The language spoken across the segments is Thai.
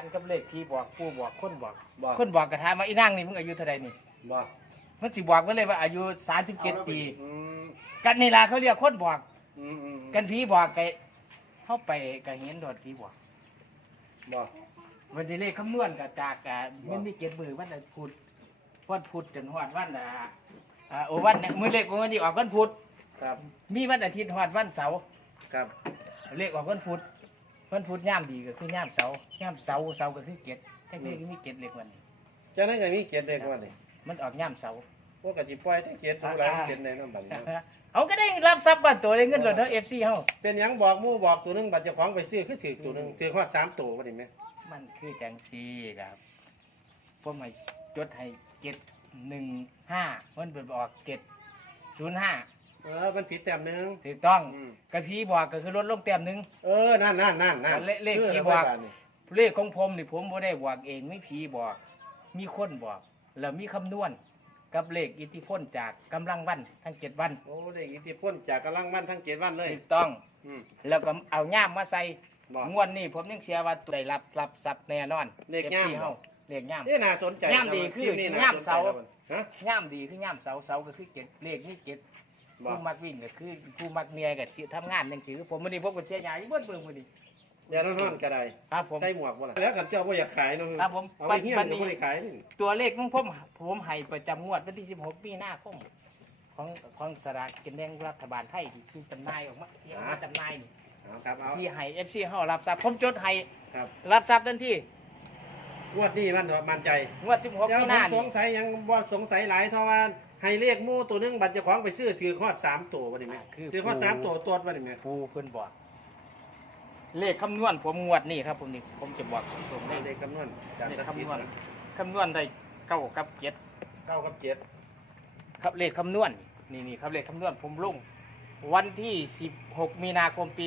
อันกับเลขที่บอกผู้บอกคนบอก บอกคนบอกกระทามาอีนางนี่มึงอายุเท่าใดนี่บอกมันสิบอกไว้เลยว่าอายุ37ปี อืมกันนี่ล่ะเขาเรียกคนบอก อืมอืมกันผีบอกไกเข้าไปก็เห็นโดดผีบอก บอก วันที่เลขคำนวณกับจากอะมันมีเจ็ดมือวันอาทิตย์พุธวันพุธจนฮอดวันอะอ่าโอวันเนี่ยมือเลขของมันนี่ออกวันพุธครับมีวันอาทิตย์ฮอดวันเสาร์ครับเลขออกวันพุธ วันพุธย่ามดีก็คือย่ามเสาร์ย่ามเสาร์เสาร์ก็คือเจ็ดแค่นี้ก็มีเจ็ดเลขวันนี้เจ้านั่นก็มีเกียรติเด็กว่านี่มันออกย่ามเสาร์พวกกะจิปล่อยทั้งเกียรติทั้งหลายเกียรติในน้ำบัดนี้เอาก็ได้รับทรัพย์บ้านตัวได้เงินหล่นเท่าเอฟซีเฮาเป็นหยังบอกหมู่บอกตัวหนึงบัดเจ้าของไปซื้อคือถือตัวหนึงถือฮอดสามตัวว่าดิแม่มันคือจังซีครับผมให้จดให้เจ็ดหนึ่งห้ามันเป็นออกเจ็ดศูนย์ห้า เออมันผิดแต้มหนึง ถูกต้องอืม กระพีบอกก็คือลดลงแต้มหนึง เออนั่นนั่นนั่นนั่นเลเลขคือที่แล้วบอกไว้ดนี่เลขของผมนี่ผมบ่ได้บอกเองไม่ผีบอก มีคนบอก แล้วมีคำนวณกับเลขอิทธิพลจากกำลังวันทั้งเจ็ดวันโอ้ได้อิทธิพลจากกำลังมันทั้งเจ็ดวันเลยถูกต้อง อืมแล้วก็เอาย่ามมาใส่บอก งวดนี้ผมยังเชื่อว่าได้รับรับทรัพย์แน่นอน เลขย่าม FC เฮาเลขย่ามเอ๊ะน่าสนใจย่ามดีคือลิปนี้น่ย่ามสนใจเสาแล้วฮะย่ามดีคือย่ามเสาเสาก็คือเจ็ดเลขนี่เจ็ด บอกผู้มักวิ่งก็คือผู้มักเนียก็สิทำงานจังซี่คือผมมื้อนี้ผมก็เชียร์ใหญ่เบิ่นเบิ่งมื้อนี้อย่านอนๆก็ได้ครับผม ใส่หมวกบ่ล่ะแล้วกันเจ้าบ่อยากขายเนาะครับผมเอาไปเฮี้ยนปัจจุก็บับ่นนี้ได้ขายนี่ตัวเลขของผมผมให้ประจำงวดวันที่ 16มีนาคมของของสลากกินแบ่งรัฐบาลไทยที่คือจำหน่ายออกมาที่เอามาจำหน่ายนี่เอาครับเอาที่ให้ FC เฮารับทรัพย์ผมจดให้ครับรับทรัพย์ทันทีงวดนี้มันเถอะมั่นใจงวด 16เจ้ามีผมนาสนี่งสัยยังบ่สงสัยหลายเท่าว่า ให้เลขหมู่ตัวหนึงบัตรเจ้าของไปซื้อถือฮอดสามตัวบ่ได้แม่ถือฮอดสามตัวตัวบ่ได้แม่ผู้เพิ่นบอก เลขคำนวณผมงวดนี้ครับผมนี่ผมจะบอกตรงๆเลเลยขคำนวณจากเลขตัดสิคำนวณคำนวณได้เก้ากับเจ็ดเก้ากับเจ็ดครับเลขคำนวณนี่นี่ครับเลขคำนวณผมลงวันที่ 16 มีนาคมปี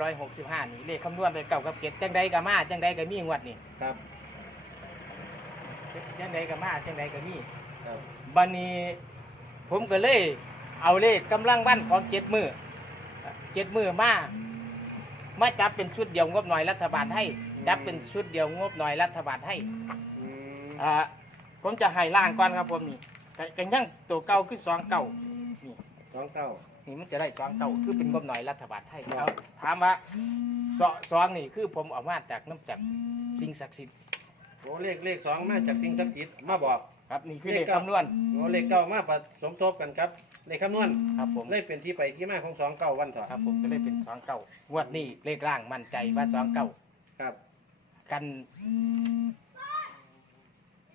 2565 นี่เลขคำนวณได้เก้ากับเจ็ดจังใดก็มาจังใดก็มีงวดนี่ครับจังใดก็มาจังใดก็มีครั บบันนี้ผมก็เลย เอาเลขกำลังวันของเจ็ดมือเจ็ดมือมามาจับเป็นชุดเดียวงบหน่อยรัฐบาลให้จับเป็นชุดเดียวงบหน่อยรัฐบาลให้อืมอ่าผมจะให้ล่างก่อนครับผมนี่ก็กันยังตัวเก่าคือสองเก่านี่สองเก้านี่มันจะได้สองเก่าคือเป็นงบหน่อยรัฐบาลให้ครัเอาบถามว่าสองสองนี่คือผมเอามาจากน้ำจากสิ่งศักดิ์สิทธิ์โอ้เลขเลขสองมาจากสิ่งศักดิ์สิทธิ์มาบอก ครับนี่คือเลเลขขเก้าคำนวณ โอ้เลขเก้ามาผสมทบกันครับเลขคำนวณครับผม เลยเป็นที่ไปที่มาของสองเก้าวันเถอะครับผมก็เลยเป็นสองเก่างวดนี้เลขล่างมั่นใจว่าสองเก่าครับกัน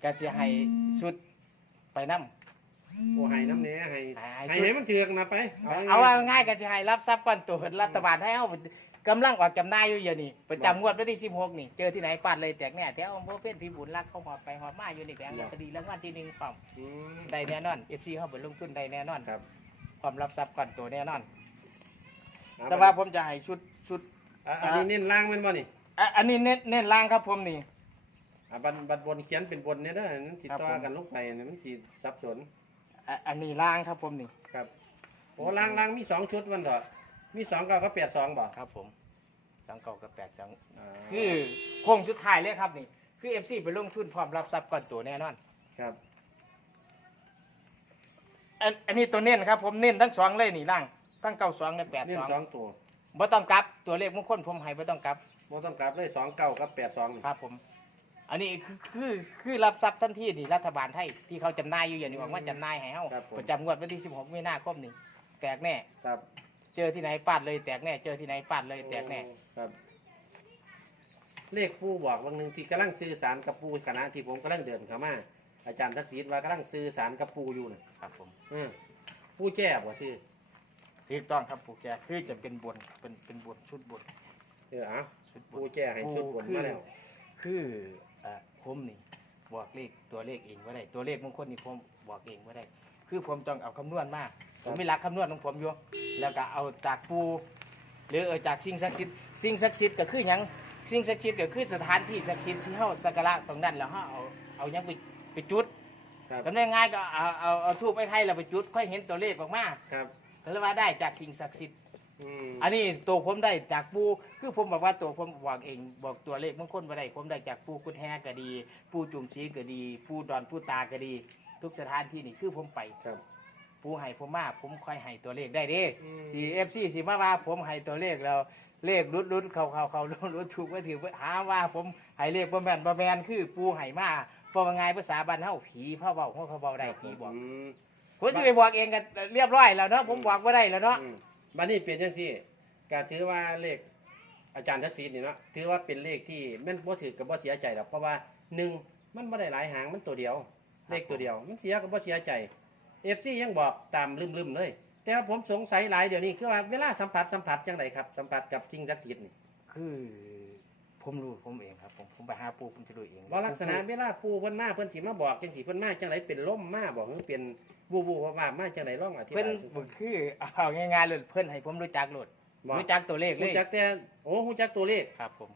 ก็จะให้ชุดไปน้ำโอ้ให้น้ำเนี้ยให้ให้ให้สุด ให้มันเถือกนะไปเอาว่าง่ายก็จะให้รับทรัพย์ก่อนตัวรัฐบาลให้เอา กำลังออกจำหน่ายอยู่เดี๋ยวนี้ประจำงวดวันที่สิบหกนี่เจอที่ไหนฟาดเลยแตกแน่แถวอำเภอเพื่อนพี่บุญรักเขาหอบไปหอบมาอยู่ในแบงก์ลอตเตอรี่รางวัลที่หนึ่งพร้อมอืมได้แน่นอนเอฟซีเขาไปลงทุนได้แน่นอนครับความรับทรัพย์ก่อนตัวแน่นอนเอแต่ว่าผมจะให้ชุดชุด อะอันนี้เน้นล่างแมันบ่นี่อะอันนี้เน้นเน้นล่างครับผมนี่ อะบันบันบนเขียนเป็นบนเนี่ยเด้อนั่นติดครับต่อผม กันลงไปเนี่ยมันสิสับสนอะอันนี้ล่างครับผมนี่ ครับโอ้ล่างล่างมีสองชุดวันเถอะมีสองเก้าก็แปดสองบ่ครับผม สองเก่ากับแปดสองอ่าคือโค้งสุดท้ายเลยครับนี่ คือเอฟซีไปลงทุนพร้อมรับทรัพย์ก่อนตัวแน่นอนครับอันอันนี้ตัวเน้นครับผมเน้นทั้งสองเลยนี่ล่างทั้งเก้าสองและแปดเน้นสองสองตัวบ่ต้องกลับตัวเลขมงคลผมให้บ่ต้องกลับโมต้องกลับเลยสองเก้ากับแปดสองครับผม อันนี้คือคือคือรับทรัพย์ทันทีนี่รัฐบาลไทยที่เขาจำหน่ายอยู่อย่างนี้บอกว่าจำหน่ายให้เฮาประจำงวดวันที่ 16มีนาคมนี่แตกแน่ครับ เจอที่ไหนฟาดเลยแตกแน่ เจอที่ไหนฟาดเลยแตกแน่ ครับ เลขผู้บอกวันหนึ่งที่กำลังสื่อสารกับผู้คณะที่ผมกำลังเดินเข้ามาอาจารย์ทักษิณว่ากำลังสื่อสารกับผู้อยู่นะครับผมเออผู้แก้บ่ซื่อถูกต้องครับปู่แกคือจะเป็นบนเป็นเป็นบนชุดบนเออเอาชุดบผู้นแก้ให้สุดบนมาแล้ว คือเอ่อผมนี่บอกเลขตัวเลขเองว่าได้ตัวเลขมงคลนี่ผมบอกเองว่าได้ คือผมต้องเอาคำนวณมา ผมไม่รักคำนวณของผมอยู่ แล้วก็เอาจากปูหรือเอาจากสิ่งศักดิ์สิทธิ์สิ่งศักดิ์สิทธิ์ก็คือหยังสิ่งศักดิ์สิทธิ์ก็คือสถานที่ศักดิ์สิทธิ์ที่เฮาสักการะตรงนั้นแล้วเฮาเอาเอาหยังไปไปจุดครับก็ง่ายๆก็เอาเอาเอาทูบไปให้เราไปจุด ค่อยเห็นตัวเลขออกมาครับก็เลยว่าได้จากสิ่งศักดิ์สิทธิ์ อืมอันนี้ตัวผมได้จากปูคือผมบอกว่าตัวผมบอกเองบอกตัวเลขบางคนมาได้ผมได้จากปูกุดแฮก็ดี ปูจุ่มชีก็ดี ปูดอนปูตาก็ดี ทุกสถานที่นี่คือผมไป ครับ ปูให้ผมมาผมค่อยให้ตัวเลขได้เด้อืม สีเอฟซีสีมาว่าผมให้ตัวเลขแล้วเลขรุดรุดเขาเขาเขารุดรุดถูกว่าถือว่าหาว่าผมให้เลขบ่แม่นบ่แม่นคือปูให้มาเพราะว่าไงภาษาบ้านเฮาผีพ่อเบาพ่อเขาเบาได้ผีบอกอืม ผมจะไปบอกเองกันเรียบร้อยแล้วเนาะผมบอกบ่ได้แล้วเนาะ อืมบัดนี้เป็นจังซี่ก็ถือว่าเลขอาจารย์ทักษิณนี่เนาะถือว่าเป็นเลขที่แม่นบ่ถือกับบ่เสียใจหรอกเพราะว่าหนึ่งมันบ่ได้หลายหางมันตัวเดียว เลขตัวเดียว มันเสียก็บ่เสียใจ FC ยังบอกตามลืมๆเลย แต่ว่าผมสงสัยหลายเดี๋ยวนี้คือว่าเวลาสัมผัสสัมผัสจังไดครับสัมผัสกับจริงศักดิ์สิทธิ์นี่คือผมรู้ผมเองครับ ผมผมไปหาปูผมจะรู้เองบ่ลักษณะเวลาปู่เพิ่นมาเพิ่นสิมาบอกจังสิเพิ่นมาจังไดเป็นลมมาบอกหรือเป็นวูวูว่าๆมาจังไดลองอธิเพิ่บานยให้ฟังคือเอาง่ายๆเลยเพิ่นให้ผมรู้จักโลดบอกรู้จักตัวเลขเลรู้ยจักแต่โอ้รู้จักตัวเลขครับ ผม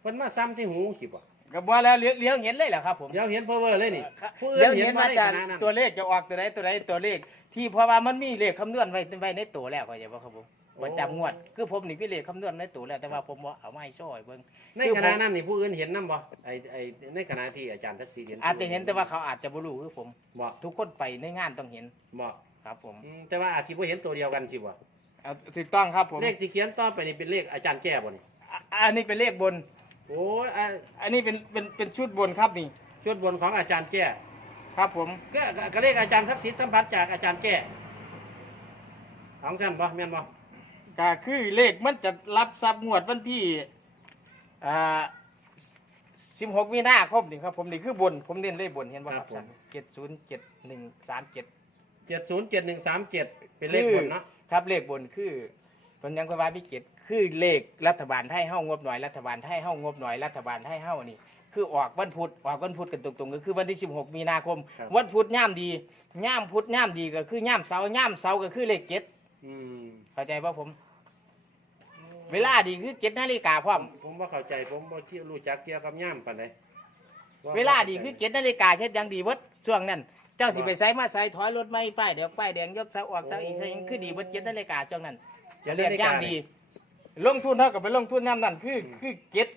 เพิ่นมาซ้ำที่หูสิบ่ ก็บ่แล้วเลี้ยวเลี้ยวเห็นเลยแหละครับผมเดี๋ยวเห็นเพอเวอร์เลยนี่ผู้อื่เลี้ยนวเห็เห็นนมามาได้จากขนาดนั้นตัวเลขจะออกตัวใดตัวใดตัวเลข ที่เพราะว่ามันมีเลขคำนวณไว้ไว้ในตัวแล้วเข้าใจบ่ครับผมประจำงวด คือผมนี่พี่เลขคำนวณในตัวแล้วแต่ว่าผมบ่เอามาให้ช่วยเบิ่งในขณะนั้นนี่ผู้อื่นเห็นนํบ่ไอ้ไอ้ในขณะที่อาจารย์ทัศน์เห็นอาจจะเห็นแต่ว่าเขาอาจจะบ่รู้คือผม บ่ทุกคนไปในงานต้องเห็นบ่ครับผมอืมแต่ว่าอาจสิบ่เห็นตัวเดียวกันสิบ่เอาถูกต้องครับผมเลขที่เขียนต่อไปนี่เป็นเลขอาจารย์แจ้บ่นี่ อะอันนี้เป็นเลขบน โอ้ยอะอันนี้เป็นเป็นเป็นชุดบนครับนี่ ชุดบนของอาจารย์แจ้ครับผม ก็ก็ก็เลขอาจารย์ทักษิณสัมผัสจากอาจารย์แจ้ของท่านบ่แม่นบ่ก็คือเลขมันจะรับทรัพย์งวดวันที่อ่า16มีนาคมนี่ครับผมนี่คือบน ผมเน้นเลขบนเห็นบ่ครับท่าน707137 707137เป็นเลขบนเนาะ ครับเลขบนคือเป็นยังกว่าพิเกต คือเลขรัฐบาลไทยเฮ้างบหน่อยรัฐบาลไทยเฮ้างบหน่อยรัฐบาลไทยเฮ้านี่คือออกวันพุธออกวันพุธกันตรงๆก็คือวันที่ 16 มีนาคม ครับ วันพุธย่ามดีย่ามพุธย่ามดีก็คือย่ามเสาร์ย่ามเสาร์ก็คือเลขเจ็ดอืมเข้าใจป่ะผม เวลาดีคือเจ็ดนาฬิกาพร้อม ผมบ่เข้าใจผมบ่เกี่ยวรู้จักเกี่ยวกับย่ามปานใดเวลาดีคือเจ็ดนาฬิกาเฮ็ดอยังดีเบิดช่วงนั้น เจ้าสิไปใส่มาใส่ถอยรถไม่ป้ายเดี๋ยวป้ายแดงยกเสาออกเสาอีกเสาอีกคือดีเบิดเจ็ดนาฬิกาช่วงนั้นจะเรียกย่ามดี ลงทุนเท่ากับไปลงทุนย่ามนั้นคือคือเจ็ด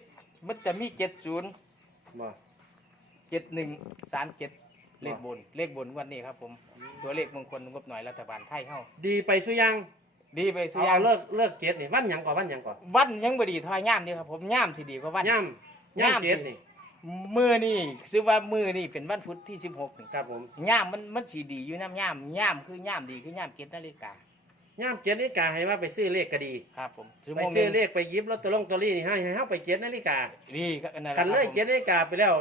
มันจะมีเจ็ดศูนย์บ่เจ็ดหนึ่งสามเจ็ดเลขบนเลขบนงวันนี้ครับผม ตัวเลขมงคลงบหน่อยรัฐบาลไทยเฮาดีไปสุยังดีไปสุเอาอยางเลิกเลิกเจ็ดนี่วันหยังก่อนวันหยังก่อนวันยังบ่ดีเทอยย่ามนี่ครับผมย่ามสิดีกว่าวันย่ามย่ามย่ามเจ็ดนี่มือนี่ซื้อว่ามือนี่เป็นวันพุธที่สิบหกนี่ครับผมย่ามมันมันสีดีอยู่น้ำย่ามย่ามคือย่ามดีคือย่ามเจ็ดนาฬิกา ย่ามเจ็ดนาฬิกาให้ว่าไปซื้อเลขก็ดี ครับผมชั่วไปโมงหซื้นึองเลขไปหยิบลอตเตอรี่ลอตเตอรี่นี่ให้ให้เฮาไปเจ็ดนาฬิกาดีก็นั่นแหละกันเลยครับผมเจ็ดนาฬิกาไปแล้ว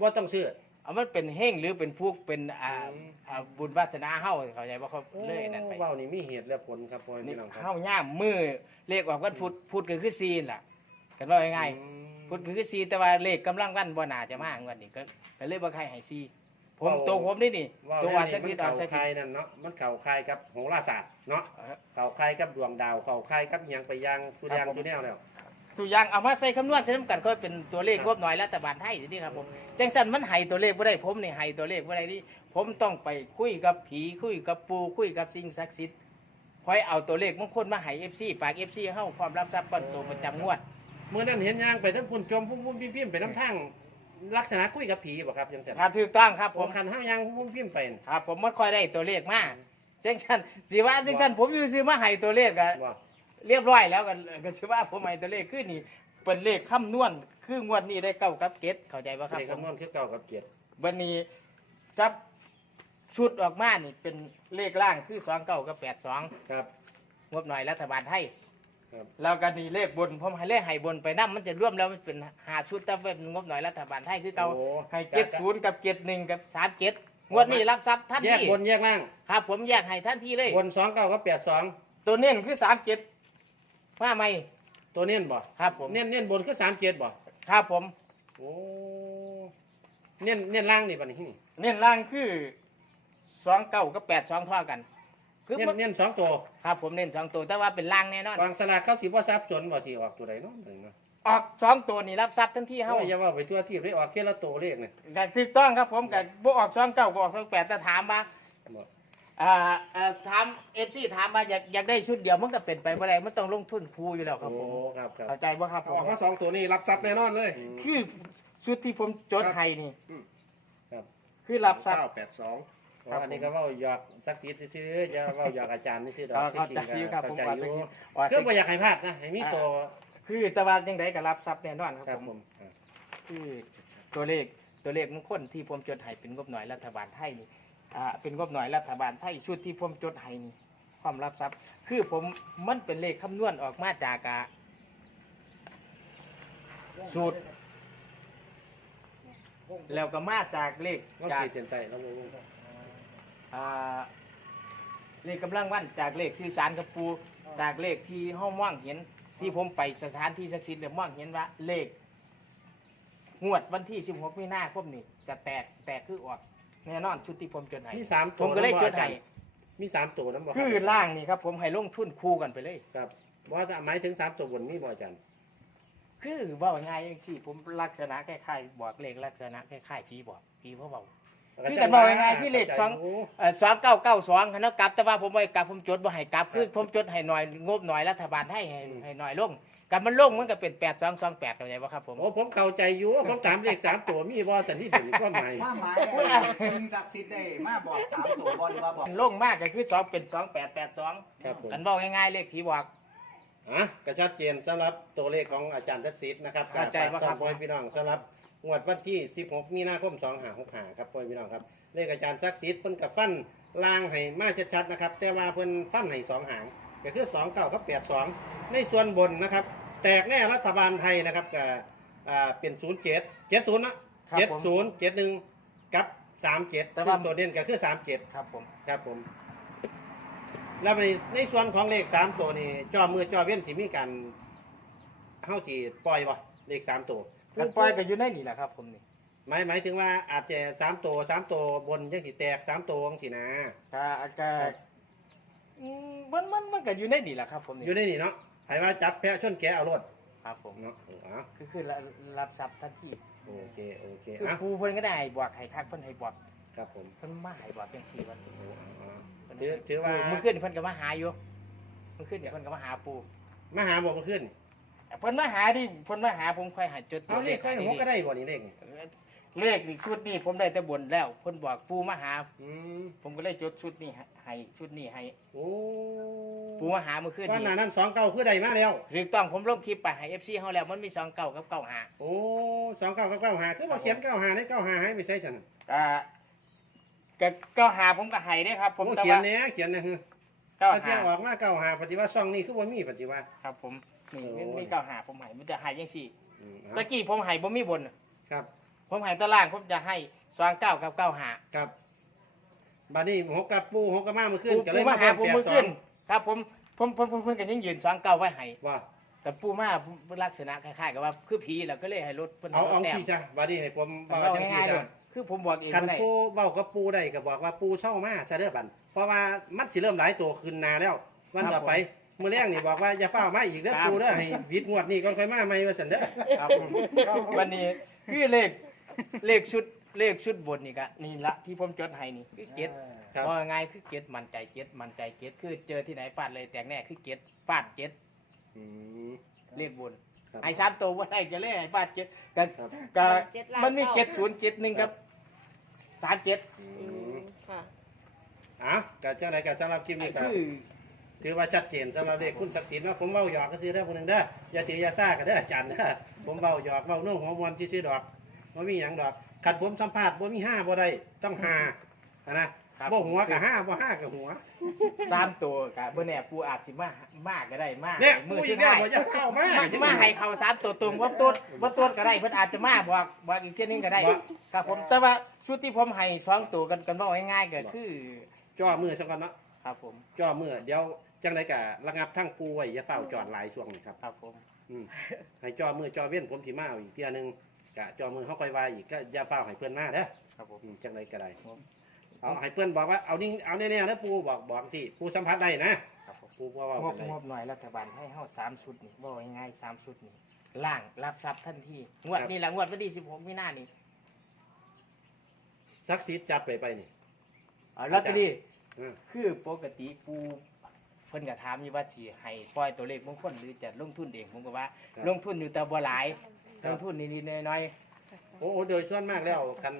บ่ต้องซื้อ เอามันเป็นเฮงหรือเป็นพวกเป็นอ่าอืม อ่าบุญวาสนาเฮาเข้าใจว่าเขาเลยนั่นไปโอ้เว้านี่มีเหตุและผลครับพ่อนี่พี่น้องครัเฮาย่ามมือเลขออกวันพุธพุธก็คือซีนล่ะ กันว่าง่ายอืมๆพุธก็คือซีแต่ว่าเลขกำลังวันบ่น่าจะมางวดนี้ก็ก็เลยบ่ใครให้ซี ผมเว้าตัวผมนี่นี่ว่าตัวแล้วัวนนี่สักมันทีตอเข่านสักคาทียนั่นเนาะมันเข่าคายกับโหราศาสตร์เนาะเข่าคายกับดวงดาวเข่าคายกับหยังไปยังสุดยางสุดแนวแล้วทุกอย่างเอามาใส่คำนวณใส่น้ำกันก็เป็นตัวเลขงบหน่อยรัฐบาลไทยนี่ครับผมจังสันมันให้ตัวเลขบ่ได้ผมนี่ให้ตัวเลขบ่ได้นี่ผมต้องไปคุยกับผีคุยกับปูคุยกับสิ่งศักดิ์สิทธิ์คอยเอาตัวเลขมงคลมาให้ FC ฝาก FC เฮาความรับทรัพย์ก้อนโตประจำงวด เมื่อนั้นเห็นยางไปทั้งพุ่นจมพุ่มพุ่มพิมพิมไปน้ำทาง ลักษณะคุยกับผีบ่ครับจังซั่นครับถูกต้องครับผผมมคันห้ายางพุ่มพุ่มพิมไปน่ะครับ ผมไม่ค่อยได้ตัวเลขมาจังสันสิว่าจังสันผมซื้อมาให้ตัวเลขก็บ่เรียบร้อยแล้วกันก็สิว่าผมให้ตัวเลขขึ้นนี่เป็นเลขคำนวณคืองวดนี้ได้เก้ากับเกตเข้าใจป่ะครับเลขผม คำนวณคือเก่ากับเจ็ดวันนี้จับชุดออกมานี่เป็นเลขล่างคือสองเก้ากับแปดสองครับงบหน่อยรัฐบาลไทย ครับแล้วก็นี่เลขบนผมให้เลขให้บนไปนั่มันจะร่วมแล้วมันเป็นหาชุดแต่เป็นงบหน่อยรัฐบาลไทยคือเก่าโอ้ ให้เกตศูนย์กับเกตหนึ่งกับสามเกตงวดนี้รับทรัพย์ท่านแยกที่บนแยกล่าง ครับ ผมแยกให้ท่านที่เลยบนสองเก้ากับแปดสองตัวเน้นคือสามเกตว่าไหมตัวเน้นบ่ครับผมเน้นเน้นบนคือสามเจ็ดบ่ครับผมโอ้เน้นเน้นล่างนี่บัดนี้นี่เน้นล่างคือสองเก้ากับแปดสองเท่ากัน คือเน้นสองตัวครับผมเน้นสองตัวแต่ว่าเป็นล่างแน่นอน วางสลากเข้าสิบ่ทราบสนบ่สีออกตัวใดเนาะหน่งเออกสองตัวนี่รับทรัพย์ทั้งที่เฮาเฮาอย่าว่าไปทั่วที่ได้ออกแค่ละตัวเลขนี่ต่ถูกต้องครับผมก็บ่ออกสองเก้าก็ออกสองแปดแต่ถามมาถามเอฟซีถามมาอยากอยากได้ชุดเดียวมันก็เป็นไปบ่ได้มันต้องลงทุนครูอยู่แล้วครับผมครัครับ เข้าใจว่าครับผมออกมาสองตัวนี่รับทรัพย์แน่นอนเลย คือชุดที่ผมจดให้นี่ครับ คือรับทรัพย์สอง ครัอันนี้ก็ว่าหยอกสักซีดซื้อจะว่าหยอกอาจารย์นี่ซื้อดอกที่จริงครับผมเจว่สิครียู่ว่าสักดิ์ศรี ก็ไม่อยากให้พลาดนะให้มีตัวคือต่ว่ายังไงก็รับทรัพย์แน่นอนครับผมคือตัวเลขตัวเลขมงคลที่ผมจดให้เป็นงบหน่อยรัฐบาลไทยนี่เป็นงบหน่อยรัฐบาลไทยชุดที่ผมจดให้ยความรับทรัพย์ คือผมมันเป็นเลขคำนวณออกมาจากาสูตร แล้วก็มาจากเลขต้จาก ขีดเส้นใตเราโวว อ่าเลขกำลังวันจากเลขสื่อสารกับปูจากเลขที่ห้องว่างเห็น ที่ผมไปสถานที่ศักดิ์สิทธิ์แล้วว่างเห็นว่าเลข งวดวันที่ 16มีนาคมนี่จะแตกแตกคือออกแน่นอนชุดที่ผมจดให้มีสามผตัวมก็เลยจดให้มีสามตัวน้ำบ่คือล่างนี่ครับ ผมให้ลงทุนคู่กันไปเลย ครับว่าจะหมายถึงสามตัวบนมีบ่อาจารย์คือเว่าง่ายอย่างที่ผมลักษณะคล้ายๆบอกเลขลักษณะคล้ายๆผีบอกผีเพราะเบา คือกันบอกง่ายๆคือเลขสองสองเก้าเก้าสองคันเอากลับ แต่ว่าผมไม่กลับผมจดบ่ให้กลับคือผมจดให้หน่อยงบหน่อยรัฐบาลให้ให้ให้หน่อยลงกับมันลงมันก็เป็นแปดสองสองแปดเข้าใจป่ะครับผมโอ้ผมเข้าใจอยู่ผมถามเลขสามตัวมีบ่สันที่ถึงก็หมายมาหมายสิ่งศักดิ์สิทธิ์ได้มาบอกสามตัวบอหรือว่าบอกลงมากก็คือสองเป็นสองแปดแปดสองครับผมกันบอกง่ายๆเลขผีบอก อะกระชัดเจนสำหรับตัวเลขของอาจารย์ทัศน์นะครับเข้าใจว่าครับพ่อแม่พี่น้องสำหรับงวดวันที่ 16 มีนาคม2565ครับพ่อแม่พี่น้องครับเลขอาจารย์ศักดิ์สิทธิ์เพิ่นกับฟันลางให้มาชัดๆนะครับแต่ว่าเพิ่นฟันให้สองหางก็คือ2 9กับ82 ในส่วนบนนะครับ แตกแน่รัฐบาลไทยนะครับก็อ่าเป็น 07 70นะ70 71 กับ 37ซึ่งตัวเด่นก็คือ 37 ครับผม ครับผม แล้วในในส่วนของเลขสามตัวนี่จอมือจอเว้นสิมีการเข้าสีปล่อยบ่เลขสามตัวกันปล่อยก็อยู่ในนี่แหละครับ ผมนี่หมายหมายถึงว่าอาจจะสามตัวสามตัวบนยังสิแตกสามตัวจังสินะก็ก็อืมมันมันมันก็อยู่ในนี่แหละครับ ผมนี่อยู่ในนี่เนาะให้ว่าจับแพะชนแกะเอารถครับผมเนาะเออเอาคือคือรับรับทรัพย์ทันทีโอเคโอเคคืออะครูเพิ่นก็ได้ให้บอกให้คักเพิ่นให้บอก ครับผมเพิ่นมาให้บอกเป็นสี่วันโอ้เอาเอาถือถือว่าเมื่อคืนเพิ่นก็มาหาอยู่เมื่อคืนเพิ่นก็มาหาปูมาหาบอกมาขึ้นเพิ่นมาหาดิเพิ่นมาหาผมค่อยหาจุดเอาเลขค่อยหัวก็ได้บ่นี่เลขนี่เลขนี่ชุดนี้ผมได้แต่บนแล้วเพิ่นบอกปูมาหา อืมผมก็เลยจดชุดนี้ให้ชุดนี้ให้โอ้ปูมาหาเมื่อคืนก้อนหนานี้นั้นสองเก้าคือได้มาแล้ว ถูกต้องผมลงคลิปไปให้ FC เฮาแล้วมันมี2เก่ากับเก่าหาโอ้สองเก้าเก้าหาคือบ่เขียนเก้าหาในเก้าหาให้ไปใส่ฉันอ่า ก็เก้าหาผมก็ให้เด้ครับ ผผมมแต่เขียนว่าเนี้ยเขียนนะฮะเก้าปฏิหาว่าออกมาเก้าหาปฏิว่าซ่องนี่คือว่ามีปฏิว่า ครับ ผมนี่โอ้มันมีเก้าหาผมให้มันจะให้จังซี่อืมตะกี้ผมให้บ่มีบนครับ ผมให้ตารางผมจะให้2เก้ากับเก้าหาครับบัดนี้หกกับปูหกกับมาเมื่อคืนปูก็เลปูยมามาหาเพิ่มผมแปดเมื่อสอคืงนครับ ผมผมผมผมเพิ่นก็ยังยืน2เก้าไว้ให้ว่าแต่ปูมาลักษณะคล้ายๆกับว่าคือผีแล้วก็เลยให้รถเพิ่นเอาเอาแต้ม ชี้ซะบัดนี้ให้ผมเอาเว้าจังซี่ง่ายๆเลซะย คือผมบอกเองคันบ่ได้ ปูเว้ากับปูได้ก็บอกว่าปูเช่ามาซะเด้อบัดเพราะว่ามันสิเริ่มหลายตัวขึ้นหนาแล้ววันต่อไปมื้อแรกนี่บอกว่าอย่าเฝ้ามาอีกเด้อปูเด้อให้วิดงวดนี้ก่อนค่อยมาใหม่ว่าซั่นเด้อ ครับผมวันนี้คือเลขเลขชุดเลขชุดบนนี่ก็นี่ละที่ผมจดให้นี่คือเจ็ดครับ ว่าง่ายคือเจ็ดมันใจเจ็ดมันใจเจ็ดคือเจอที่ไหนฟาดเลยแตกแน่คือเจ็ดฟาดเจ็ดอืม เลขบนครับไอ้สามตัวว่าได้จะเลขไอ้ฟาดเจ็ดก็ครับก็เจ็ดล้านมันมีเก้าเจ็ดศูนย์เจ็ดหนึ่งกับ สามเจ็ดอือืมมค่ะ อะก็จังไดก็สำหรับคลิปนี้ก็คือถือว่าชัดเจนสำหรับเด็กคุณศักดิ์สิทธิ์เนาะผมเว้าหยอกก็ซื้อได้อคนหนึ่งเด้ออย่าถืออย่าซ่ากันเด้ออาจารย์เด้อผมเว้าหยอกเว้านุ่งหัวมวนซื่อๆดอกบ่มีหยังดอกขัดผมสัมภาษณ์บ่มีห้าบ่ได้ต้องห้าอะนะ บ่หัวกับห้าบ่ห้ากับหัว สามตัวกับเบอร์แน่ปูอาจสิมามากก็ได้มากเนี่ยมืกูออีสุกดแล้วท้ายบ่จะเข้ามามามาให้เขาสามตัวตรงว่าตัวว่าตัวก็ได้เพิ่นอาจจะมาบอกบอกอีกเที่ยนึงก็ได้ครับผมแต่ว่าชุดที่ผมให้สองตัวกันกันว่าง่ายๆก็คือจ่อมือสักก่อนเนาะครับผมจ่อมือเดี๋ยวจังไดก็ระงับทั้งปูไว้อย่าเฝ้าจอดหลายช่วงนี่ครับครับผมอืมให้จ่อมือจ่อเว้นผมสิมาเอาอีกเที่ยหนึงกะจ่อมือเฮาค่อยว่าอีกก็อย่าเฝ้าให้เพิ่นมาเด้อครับผมอืมจังไดก็ได้ผม เอาให้เพื่อนบอกว่าเอานี่เอาแน่ๆนะปูบอกบอกสิปูสัมผัสได้นะครับผมปูว่าว่างบเป็นงไรบหน่อยรัฐบาลให้เฮาสามชุดนี่ว่าง่ายๆสามชุดนี่ล่างรับทรัพย์ทันทีงวดนี้ละงวดวันที่สิบหกมีนานี่ซักซีดจัดไปไปนี่ เอาลอตเตอรี่อืมคือปกติปูเพิ่นก็ถามอยู่ว่าสิให้ปล่อยตัวเลขมงคลหรือจะลงทุนเองผมก็ว่า ครับ ลงทุนอยู่แต่บ่หลายครับลงทุนนิดๆหน้อยโอ้โหโดยส่วนมากแล้วกัน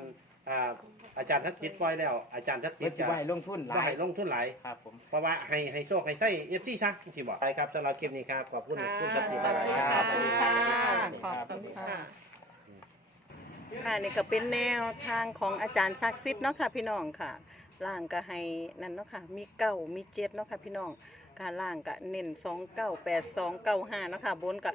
อ่า อาจารย์ทักษิณปล่อยแล้ว อาจารย์ทักๆษิเพิ่ณนสิจะบ่ให้ลงทุนหบ่ลายให้ลงทุนหลาย ครับผม เพราะว่าให้ให้โชคให้ไส้เอฟซีซะสิบอกไปครับสำหรับคลิปนี้ครับ ขอบคุณคุณทักษิณสวัสดีค่ะครับสวัสดีค่ะขอบคุณค่ะ ค่ะนี่ก็เป็นแนวทางของอาจารย์ศักดิ์สิทธิ์เนาะค่ะพี่น้องค่ะล่างก็ให้นั่นเนาะค่ะมีเก้ามีเจ็ดเนาะค่ะพี่น้อง การล่างก็เน้นสองเก้าแปดสองเก้าห้านะคะบนก็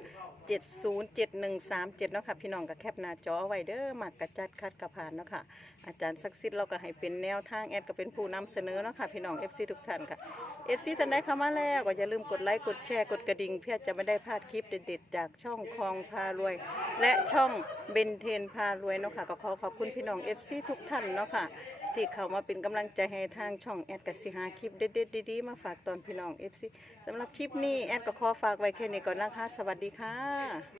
เจ็ดศูนย์เจ็ดหนึ่งสามเจ็ดนะค่ะพี่น้องก็แคปหน้าจอไว้เด้อมักกระจัดคัดกระพานนะค่ะอาจารย์ศักดิ์สิทธิ์เราก็ให้เป็นแนวทางแอดก็เป็นผู้นำเสนอเนาะค่ะพี่น้องเอฟซีทุกท่านค่ะเอฟซีท่านใดเข้ามาแล้วก็อย่าลืมกดไลค์กดแชร์กดกระดิ่งเพื่อจะไม่ได้พลาดคลิปเด็ดๆจากช่องคลองพารวย และช่องเบนเทนพารวยเนาะค่ะก็ขอขอบคุณพี่น้องเอฟซีทุกท่านเนาะค่ะ ที่เข้ามาเป็นกำลังใจให้ทางช่องแอดกับสิหาคลิปเด็ดๆดีๆมาฝากตอนพี่น้องเอฟซีสำหรับคลิปนี้แอดก็ขอฝากไว้แค่นี้ก่อนนะคะสวัสดีค่ะ